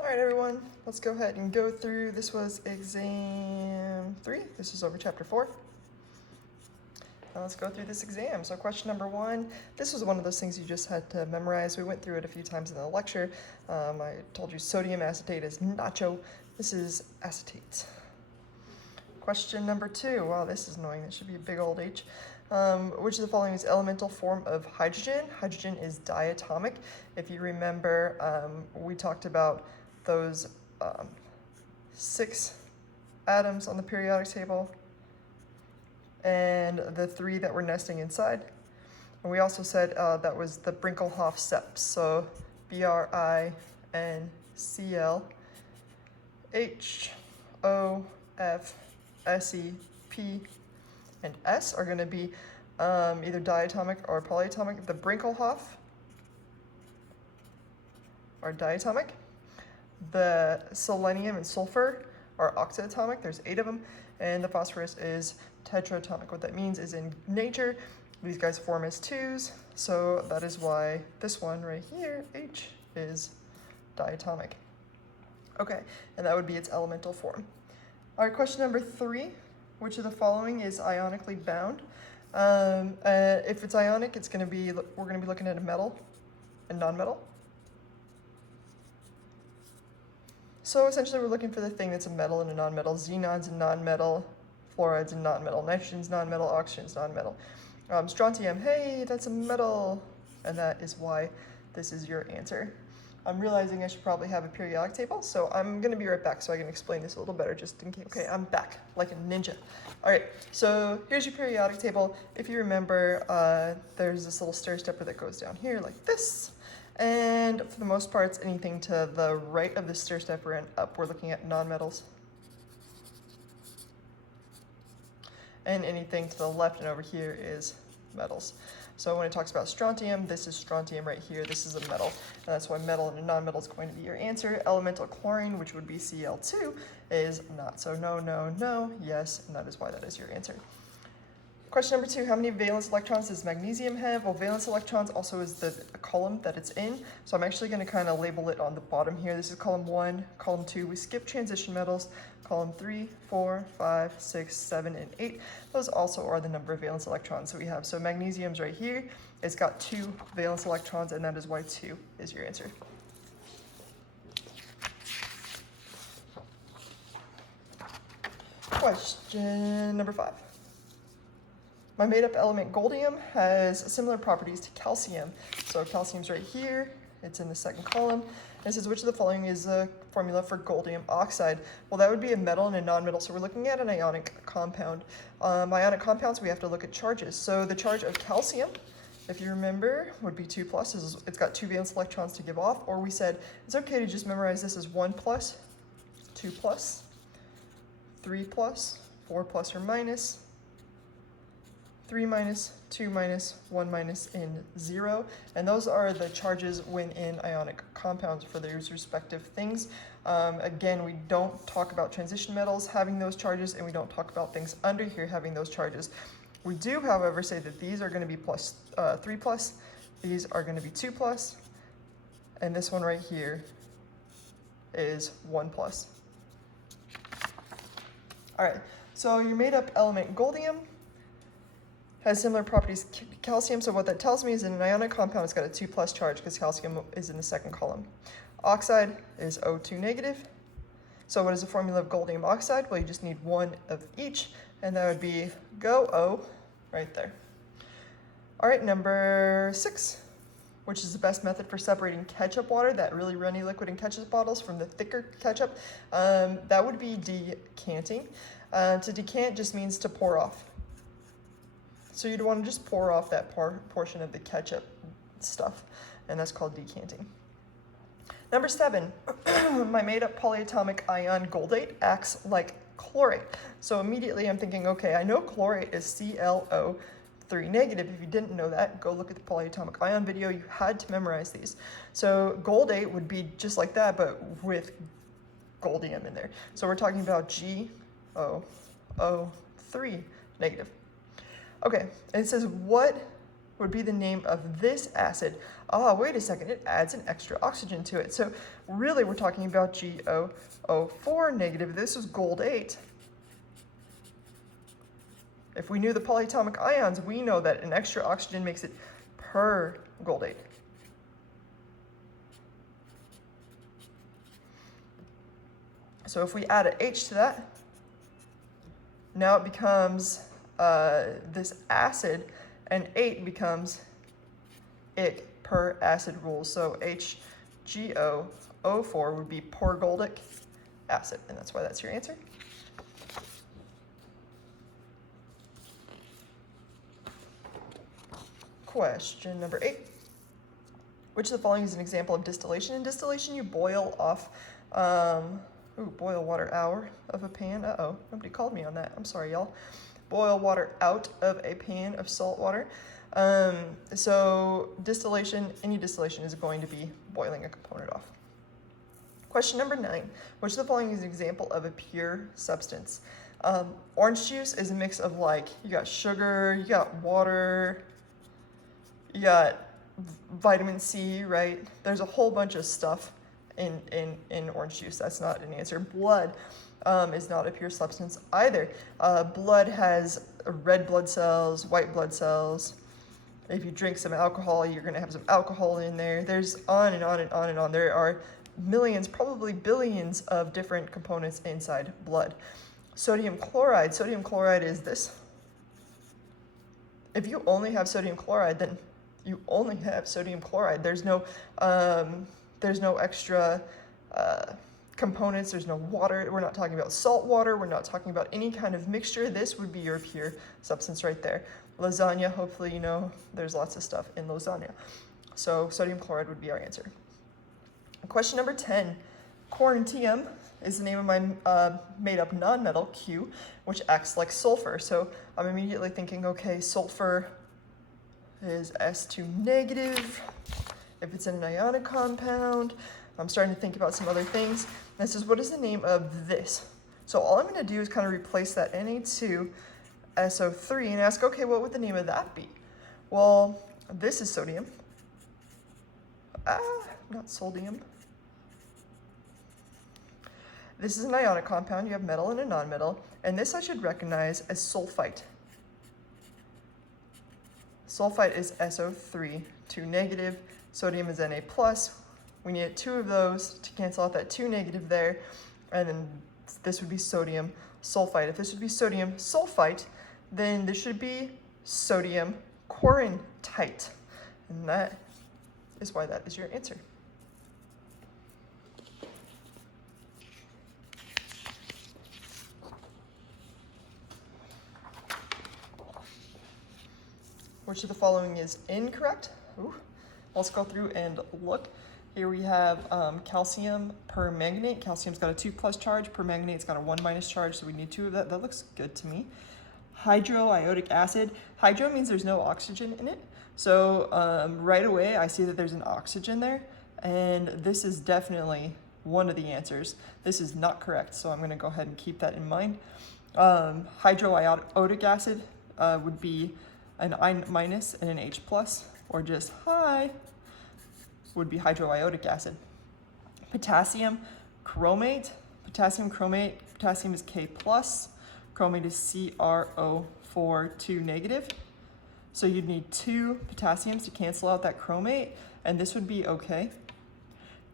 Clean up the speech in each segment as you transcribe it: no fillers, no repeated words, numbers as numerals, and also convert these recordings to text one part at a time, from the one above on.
All right, everyone, let's go ahead and go through. This was exam 3. This is over chapter 4. Now let's go through this exam. So question number 1, this was one of those things you just had to memorize. We went through it a few times in the lecture. I told you sodium acetate is nacho. This is acetate. Question number 2, wow, this is annoying. That should be a big old H. Which of the following is elemental form of hydrogen? Hydrogen is diatomic. If you remember, we talked about those 6 atoms on the periodic table and the 3 that were nesting inside. And we also said that was the Brinkelhoff steps. So BRINCL HO F SE P and S are going to be either diatomic or polyatomic. The Brinkelhoff are diatomic. The selenium and sulfur are oxyatomic. There's 8 of them. And the phosphorus is tetraatomic. What that means is in nature, these guys form as 2s. So that is why this one right here, H, is diatomic. Okay, and that would be its elemental form. All right, question number 3. Which of the following is ionically bound? If it's ionic, it's going to be, we're going to be looking at a metal and non-metal. So essentially we're looking for the thing that's a metal and a non-metal. Xenon's a non-metal, fluoride's a non-metal, nitrogen's non-metal, oxygen's non-metal. Strontium, hey, that's a metal. And that is why this is your answer. I'm realizing I should probably have a periodic table, so I'm going to be right back so I can explain this a little better just in case. Okay, I'm back like a ninja. All right, so here's your periodic table. If you remember, there's this little stair stepper that goes down here like this. And for the most part, it's anything to the right of the stair stepper and up. We're looking at nonmetals. And anything to the left and over here is metals. So when it talks about strontium, this is strontium right here. This is a metal. And that's why metal and a non-metal is going to be your answer. Elemental chlorine, which would be Cl2, is not. So no, no, no, yes, and that is why that is your answer. Question number 2, how many valence electrons does magnesium have? Well, valence electrons also is the column that it's in. So I'm actually going to kind of label it on the bottom here. This is column 1, column 2. We skip transition metals. Column 3, 4, 5, 6, 7, and 8. Those also are the number of valence electrons that we have. So magnesium's right here. It's got 2 valence electrons, and that is why 2 is your answer. Question number 5. My made-up element goldium has similar properties to calcium. So calcium's right here. It's in the second column. And it says, which of the following is a formula for goldium oxide? Well, that would be a metal and a non-metal. So we're looking at an ionic compound. Ionic compounds, we have to look at charges. So the charge of calcium, if you remember, would be 2 plus. It's got 2 valence electrons to give off. Or we said, it's okay to just memorize this as 1 plus, 2 plus, 3 plus, 4 plus or minus, 3 minus, 2 minus, 1 minus, and 0. And those are the charges when in ionic compounds for those respective things. Again, we don't talk about transition metals having those charges, and we don't talk about things under here having those charges. We do, however, say that these are going to be plus 3 plus, these are going to be 2 plus, and this one right here is 1 plus. All right, so your made-up element goldium has similar properties to calcium, so what that tells me is in an ionic compound it's got a 2 plus charge because calcium is in the second column. Oxide is O2 negative. So what is the formula of goldium oxide? Well, you just need 1 of each, and that would be GO right there. All right, number 6, which is the best method for separating ketchup water, that really runny liquid in ketchup bottles, from the thicker ketchup? That would be decanting. To decant just means to pour off. So you'd want to just pour off that portion of the ketchup stuff, and that's called decanting. Number 7, my made-up polyatomic ion goldate acts like chlorate. So immediately I'm thinking, okay, I know chlorate is ClO3 negative. If you didn't know that, go look at the polyatomic ion video. You had to memorize these. So goldate would be just like that, but with goldium in there. So we're talking about GO3 negative. Okay, and it says what would be the name of this acid. Ah, wait a second, it adds an extra oxygen to it. So really we're talking about GO4 negative. This is gold 8. If we knew the polyatomic ions, we know that an extra oxygen makes it per gold 8. So if we add an H to that, now it becomes this acid, and 8 becomes ic per acid rule. So HgO04 would be porgoldic acid, and that's why that's your answer. Question number 8. Which of the following is an example of distillation? In distillation, you boil off, boil water out of a pan. Uh-oh, nobody called me on that. I'm sorry, y'all. Boil water out of a pan of salt water. So distillation, any distillation is going to be boiling a component off. Question number 9. Which of the following is an example of a pure substance? Orange juice is a mix of, like, you got sugar, you got water, you got vitamin C, right? There's a whole bunch of stuff in orange juice. That's not an answer. Blood is not a pure substance either. Blood has red blood cells, white blood cells. If you drink some alcohol, you're going to have some alcohol in there. There's on and on and on and on. There are millions, probably billions of different components inside blood. Sodium chloride. Sodium chloride is this. If you only have sodium chloride, then you only have sodium chloride. There's no extra components. There's no water. We're not talking about salt water. We're not talking about any kind of mixture. This would be your pure substance right there. Lasagna, hopefully you know there's lots of stuff in lasagna. So sodium chloride would be our answer. Question number 10. Corinthium is the name of my made-up nonmetal, Q, which acts like sulfur. So I'm immediately thinking, okay, sulfur is S2 negative. If it's in an ionic compound, I'm starting to think about some other things. This is, what is the name of this? So all I'm going to do is kind of replace that Na2SO3 and ask, okay, what would the name of that be? Well, this is sodium. Not sodium. This is an ionic compound. You have metal and a nonmetal. And this I should recognize as sulfite. Sulfite is SO3, 2 negative. Sodium is Na plus. We need 2 of those to cancel out that 2 negative there. And then this would be sodium sulfite. If this would be sodium sulfite, then this should be sodium quarantite. And that is why that is your answer. Which of the following is incorrect? Ooh. Let's go through and look. Here we have calcium permanganate. Calcium's got a 2+ charge. Permanganate's got a 1- charge, so we need 2 of that. That looks good to me. Hydroiodic acid. Hydro means there's no oxygen in it. So right away, I see that there's an oxygen there. And this is definitely one of the answers. This is not correct, so I'm going to go ahead and keep that in mind. Hydroiodic acid would be an I- and an H+, or just hi, would be hydroiodic acid. Potassium chromate. Potassium is K+. Chromate is CrO4 2 negative. So you'd need 2 potassiums to cancel out that chromate, and this would be okay.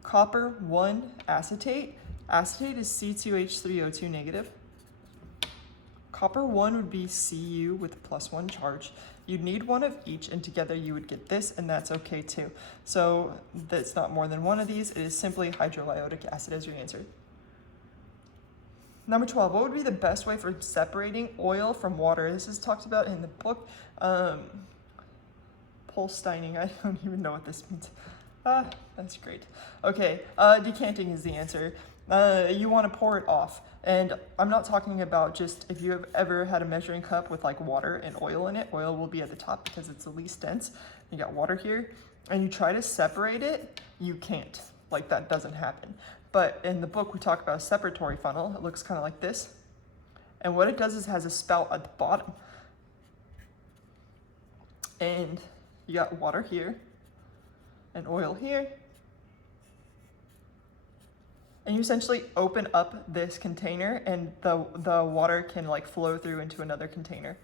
Copper 1 acetate. Acetate is C2H3O2 negative. Copper 1 would be Cu with a +1 charge. You'd need 1 of each, and together you would get this, and that's okay too. So that's not more than 1 of these. It is simply hydroiodic acid as your answer. Number 12, what would be the best way for separating oil from water? This is talked about in the book. Polsteining, I don't even know what this means. That's great. Okay, decanting is the answer. You want to pour it off. And I'm not talking about just if you have ever had a measuring cup with like water and oil in it. Oil will be at the top because it's the least dense. You got water here, and you try to separate it, you can't. Like, that doesn't happen. But in the book, we talk about a separatory funnel. It looks kind of like this. And what it does is has a spout at the bottom. And You got water here and oil here. And you essentially open up this container and the water can like flow through into another container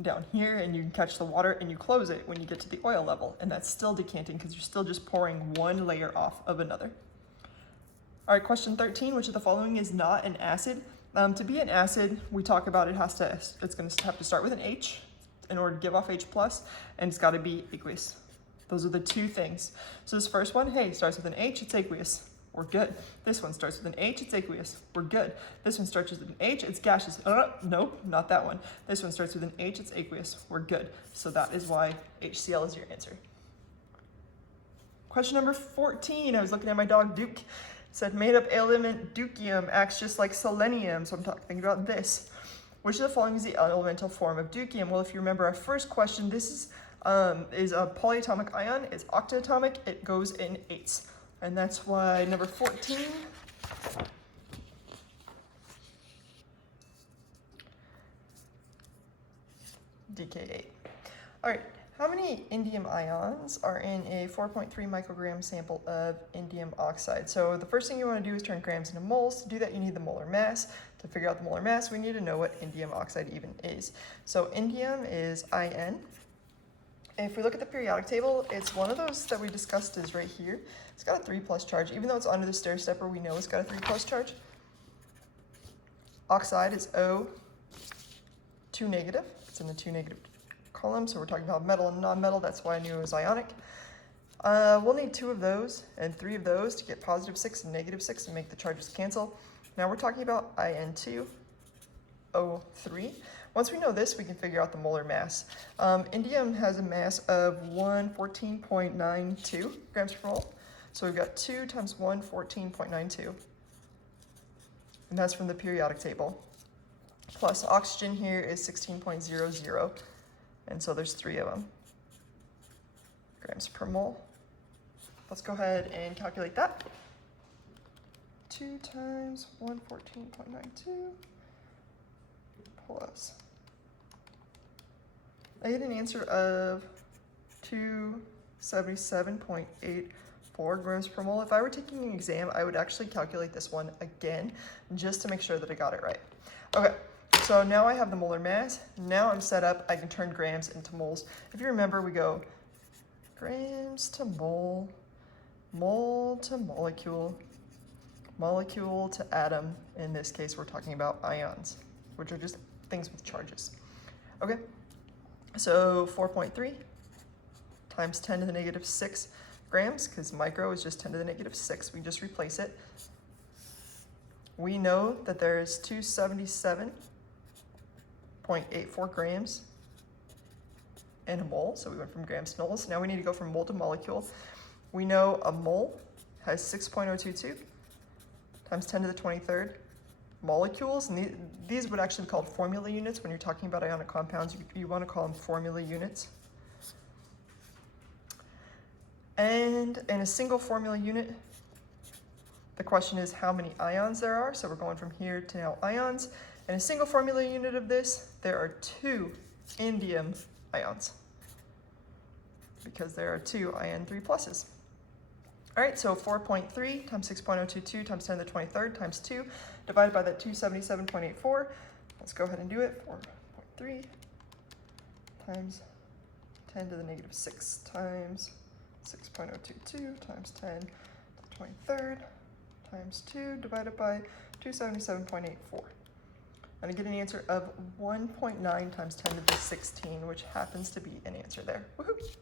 down here, and you can catch the water and you close it when you get to the oil level, and that's still decanting because you're still just pouring one layer off of another. All right, question 13, which of the following is not an acid? To be an acid, we talk about it's going to have to start with an H in order to give off H+, and it's got to be aqueous. Those are the two things. So this first one, hey, starts with an H, it's aqueous. We're good. This one starts with an H, it's aqueous. We're good. This one starts with an H, it's gaseous. Nope, not that one. This one starts with an H, it's aqueous. We're good. So that is why HCl is your answer. Question number 14, I was looking at my dog Duke. It said made up element deuterium acts just like selenium. So I'm thinking about this. Which of the following is the elemental form of deuterium? Well, if you remember our first question, this is a polyatomic ion. It's octatomic. It goes in 8s. And that's why number 14, DK8. All right, how many indium ions are in a 4.3 microgram sample of indium oxide? So the first thing you want to do is turn grams into moles. To do that, you need the molar mass. To figure out the molar mass, we need to know what indium oxide even is. So indium is In. If we look at the periodic table, it's one of those that we discussed is right here. It's got a 3+ charge. Even though it's under the stair stepper, we know it's got a 3+ charge. Oxide is O, 2 negative. It's in the 2 negative column, so we're talking about metal and non-metal. That's why I knew it was ionic. We'll need 2 of those and 3 of those to get +6 and -6 and make the charges cancel. Now we're talking about In2, O3. Once we know this, we can figure out the molar mass. Indium has a mass of 114.92 grams per mole. So we've got 2 times 114.92. And that's from the periodic table. Plus oxygen here is 16.00. And so there's 3 of them. Grams per mole. Let's go ahead and calculate that. 2 times 114.92 plus. I get an answer of 277.84 grams per mole. If I were taking an exam, I would actually calculate this one again just to make sure that I got it right. Okay, so now I have the molar mass. Now I'm set up. I can turn grams into moles. If you remember, we go grams to mole, mole to molecule, molecule to atom. In this case, we're talking about ions, which are just things with charges. Okay, so 4.3 times 10 to the -6 grams, because micro is just 10 to the -6. We just replace it. We know that there is 277.84 grams in a mole, so we went from grams to moles. Now we need to go from mole to molecule. We know a mole has 6.022 times 10 to the 23rd molecules, and these would actually be called formula units. When you're talking about ionic compounds, you want to call them formula units. And in a single formula unit, the question is how many ions there are. So we're going from here to now ions. In a single formula unit of this, there are 2 indium ions because there are 2 In3 pluses. All right, so 4.3 times 6.022 times 10 to the 23rd times 2 divided by that 277.84. Let's go ahead and do it. 4.3 times 10 to the -6 times 6.022 times 10 to the 23rd times 2 divided by 277.84. And I get an answer of 1.9 times 10 to the 16, which happens to be an answer there. Woohoo!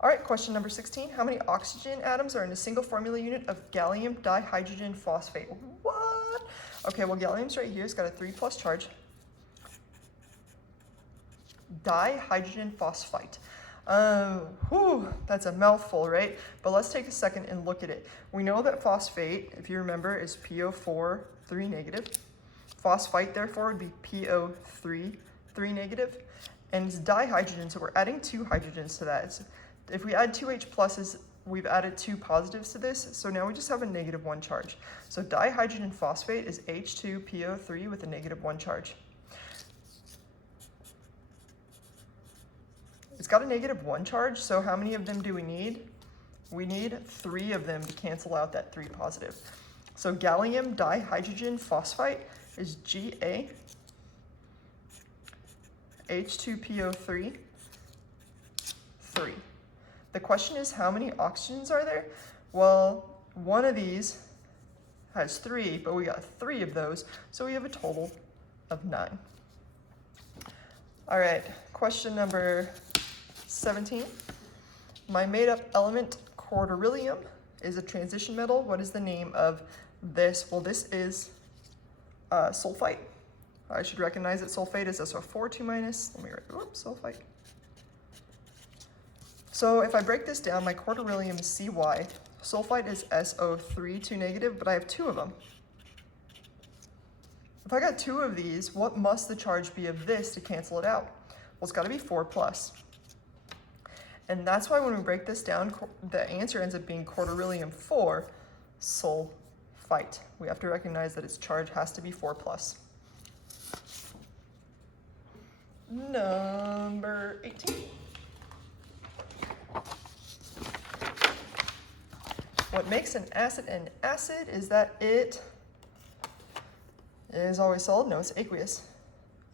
All right, question number 16. How many oxygen atoms are in a single formula unit of gallium dihydrogen phosphate? What? Okay, well, gallium's right here. It's got a 3+ charge. Dihydrogen phosphite. That's a mouthful, right? But let's take a second and look at it. We know that phosphate, if you remember, is PO4, 3 negative. Phosphite, therefore, would be PO3, 3 negative. And it's dihydrogen, so we're adding 2 hydrogens to that. If we add 2 H pluses, we've added 2 positives to this, so now we just have a -1 charge. So dihydrogen phosphate is H2PO3 with a -1 charge. It's got a -1 charge, so how many of them do we need? We need 3 of them to cancel out that 3 positive. So gallium dihydrogen phosphite is Ga H2PO3 3. The question is, how many oxygens are there? Well, one of these has 3, but we got 3 of those, so we have a total of 9. All right, question number 17. My made-up element cordylium is a transition metal. What is the name of this? Well, this is sulfite. I should recognize it. Sulfate is SO4 2-. Let me write, sulfite. So if I break this down, my cordylium is Cy. Sulfite is SO3 2-, but I have 2 of them. If I got 2 of these, what must the charge be of this to cancel it out? Well, it's got to be 4+. And that's why when we break this down, the answer ends up being cordylium 4 sulfite. We have to recognize that its charge has to be 4+. Number 18. What makes an acid an acid is that it is always solid. No, it's aqueous.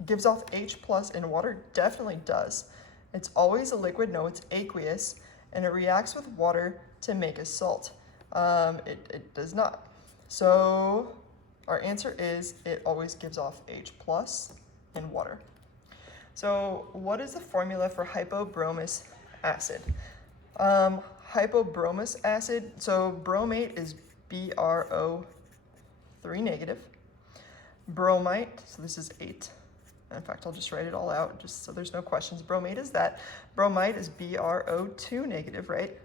It gives off H+ in water. Definitely does. It's always a liquid. No, it's aqueous. And it reacts with water to make a salt. It does not. So our answer is it always gives off H+ in water. So what is the formula for hypobromous acid? Hypobromous acid, so bromate is BrO3-. Bromite, so this is 8. In fact, I'll just write it all out just so there's no questions. Bromate is that. Bromite is BrO2-, right?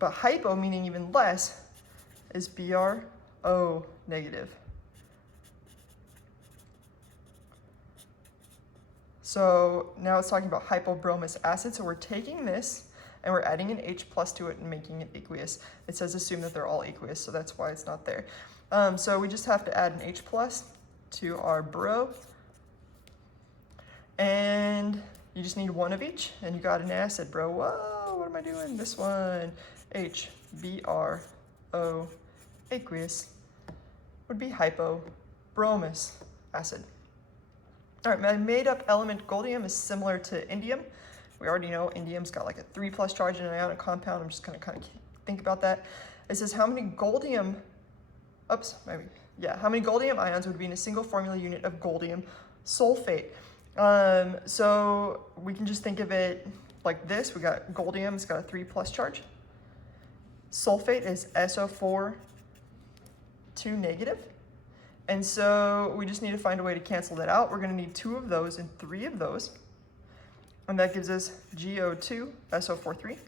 But hypo, meaning even less, is BrO-. So now it's talking about hypobromous acid. So we're taking this and we're adding an H+ to it and making it aqueous. It says assume that they're all aqueous, so that's why it's not there. So we just have to add an H+ to our bro. And you just need 1 of each and you got an acid, bro. Whoa, what am I doing? This one, HBrO aqueous would be hypobromous acid. All right, my made-up element goldium is similar to indium. We already know indium's got like a 3+ charge in an ionic compound. I'm just gonna kind of think about that. It says how many goldium, how many goldium ions would be in a single formula unit of goldium sulfate? So we can just think of it like this. We got goldium, it's got a 3+ charge. Sulfate is SO4 2-. And so we just need to find a way to cancel that out. We're going to need 2 of those and 3 of those. And that gives us GO2 SO4 3.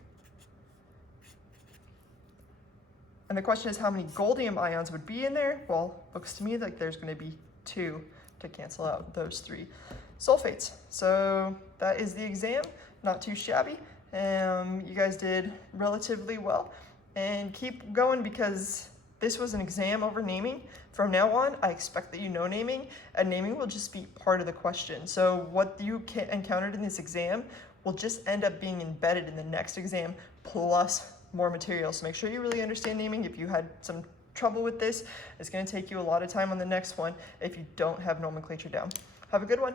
And the question is how many goldium ions would be in there? Well, looks to me like there's going to be 2 to cancel out those 3 sulfates. So that is the exam. Not too shabby. You guys did relatively well. And keep going because this was an exam over naming. From now on, I expect that you know naming, and naming will just be part of the question. So what you encountered in this exam will just end up being embedded in the next exam plus more material. So make sure you really understand naming. If you had some trouble with this, it's going to take you a lot of time on the next one if you don't have nomenclature down. Have a good one.